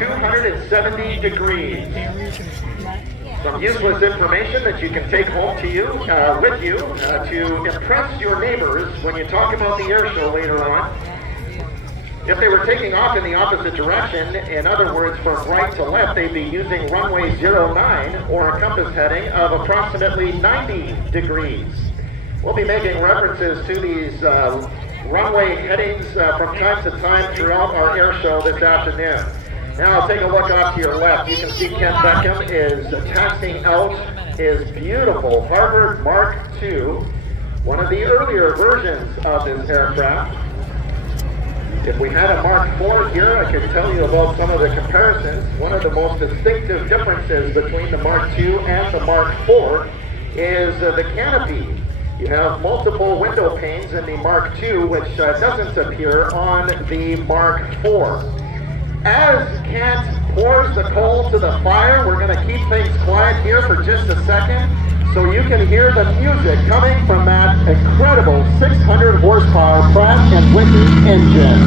270 degrees. Some useless information that you can take home to you, with you, to impress your neighbors when you talk about the air show later on. If they were taking off in the opposite direction, in other words, from right to left, they'd be using runway 09 or a compass heading of approximately 90 degrees. We'll be making references to these runway headings from time to time throughout our air show this afternoon. Now take a look off to your left. You can see Ken Beckham is taxiing out his beautiful Harvard Mark II, one of the earlier versions of this aircraft. If we had a Mark IV here, I could tell you about some of the comparisons. One of the most distinctive differences between the Mark II and the Mark IV is the canopy. You have multiple window panes in the Mark II, which doesn't appear on the Mark IV. As Kent pours the coal to the fire, we're going to keep things quiet here for just a second so you can hear the music coming from that incredible 600 horsepower Pratt & Whitney engine.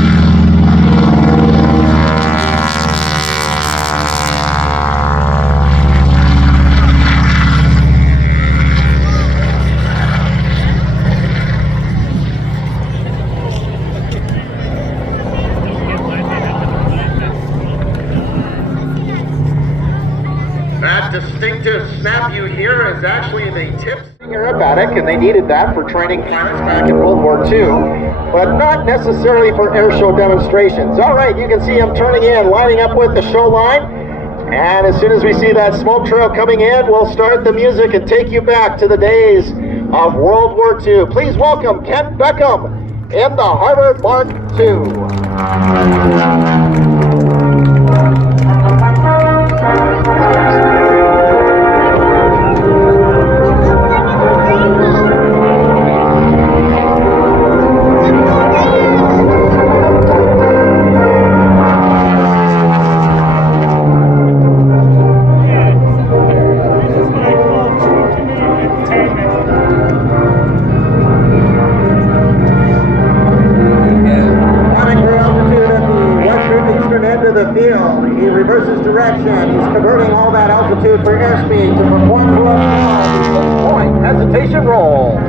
Distinctive snap you hear is actually the tips aerobatic, and they needed that for training pilots back in World War II, but not necessarily for air show demonstrations. All right, you can see them turning in, lining up with the show line, and as soon as we see that smoke trail coming in, we'll start the music and take you back to the days of World War II. Please welcome Kent Beckham in the Harvard Mark II. He reverses direction. He's converting all that altitude for airspeed to perform for us now. 6 point hesitation roll.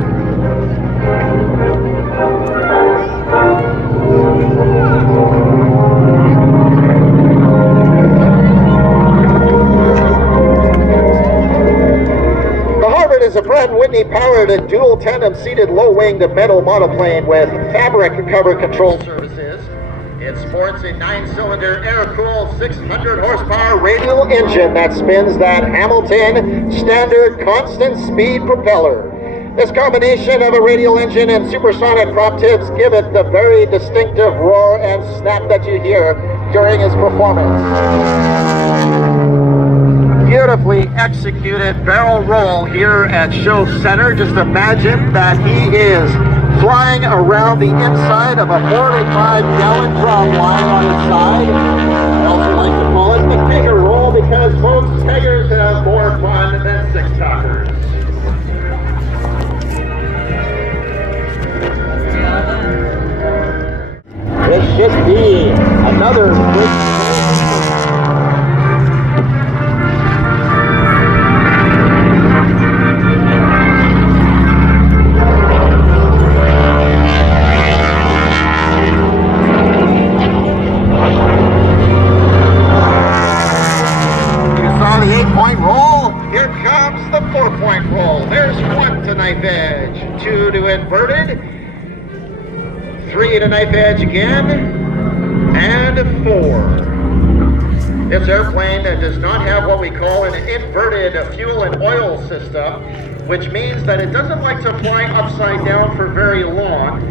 The Harvard is a Pratt & Whitney powered and dual tandem seated low-winged metal monoplane with fabric cover control services. It sports a 9-cylinder air-cooled 600 horsepower radial engine that spins that Hamilton standard constant speed propeller. This combination of a radial engine and supersonic prop tips give it the very distinctive roar and snap that you hear during its performance. Beautifully executed barrel roll here at Show Center. Just imagine that he is flying around the inside of a 45-gallon drum lying on his side. I also like to call it the Kegger roll because folks, Keggers have more fun than six-toppers. This should be another good the 4-point roll. There's 1 to knife edge, 2 to inverted, 3 to knife edge again, and 4. This airplane does not have what we call an inverted fuel and oil system, which means that it doesn't like to fly upside down for very long.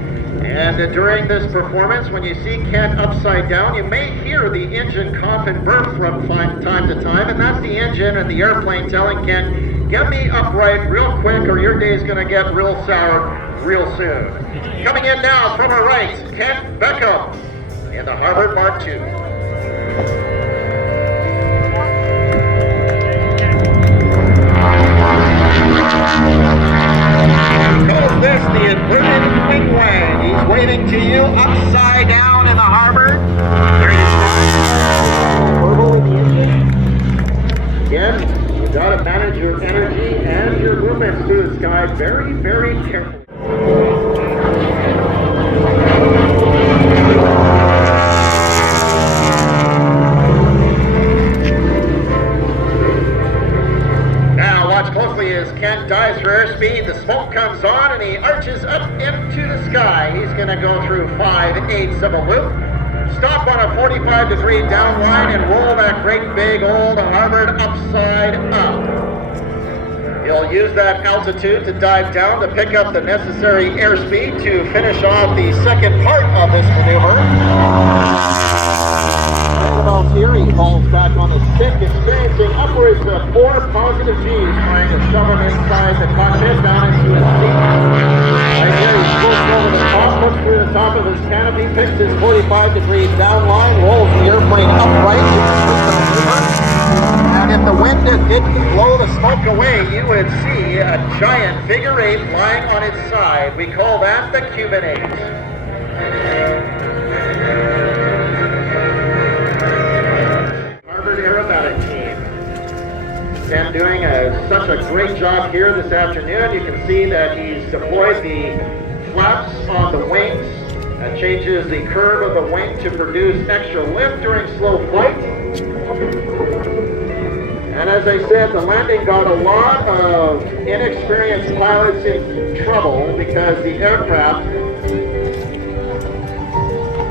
And during this performance, when you see Kent upside down, you may hear the engine cough and burp from time to time, and that's the engine and the airplane telling Kent, get me upright real quick or your day's going to get real sour real soon. Coming in now from our right, Kent Beckham in the Harvard Mark II. Calls this the inverted wing wag. He's waving to you upside down in the Harvard. There you go. Verbal ride very, very carefully. Now watch closely as Kent dives for airspeed. The smoke comes on and he arches up into the sky. He's going to go through 5/8 of a loop. Stop on a 45-degree downline and roll that great big old Harvard upside up. He'll use that altitude to dive down to pick up the necessary airspeed to finish off the second part of this maneuver. Here he falls back on the stick, experiencing upwards of 4 positive G's, trying to shove him inside the cockpit down into his seat. Right here, he pulls over the top, puts through the top of his canopy, picks his 45-degree downline, rolls the airplane upright to complete the maneuver. And if the wind didn't blow the smoke away, you would see a giant figure 8 lying on its side. We call that the Cuban 8. Aerobatic team. Ken doing such a great job here this afternoon. You can see that he's deployed the flaps on the wings and changes the curve of the wing to produce extra lift during slow flight. And as I said, the landing got a lot of inexperienced pilots in trouble because the aircraft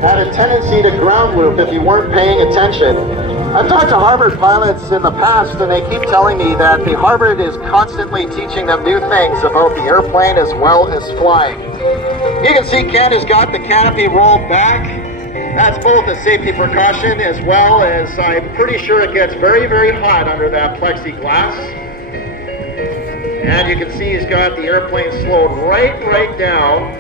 had a tendency to ground loop if you weren't paying attention. I've talked to Harvard pilots in the past and they keep telling me that the Harvard is constantly teaching them new things about the airplane as well as flying. You can see Ken has got the canopy rolled back. That's both a safety precaution as well as I'm pretty sure it gets very, very hot under that plexiglass. And you can see he's got the airplane slowed right down.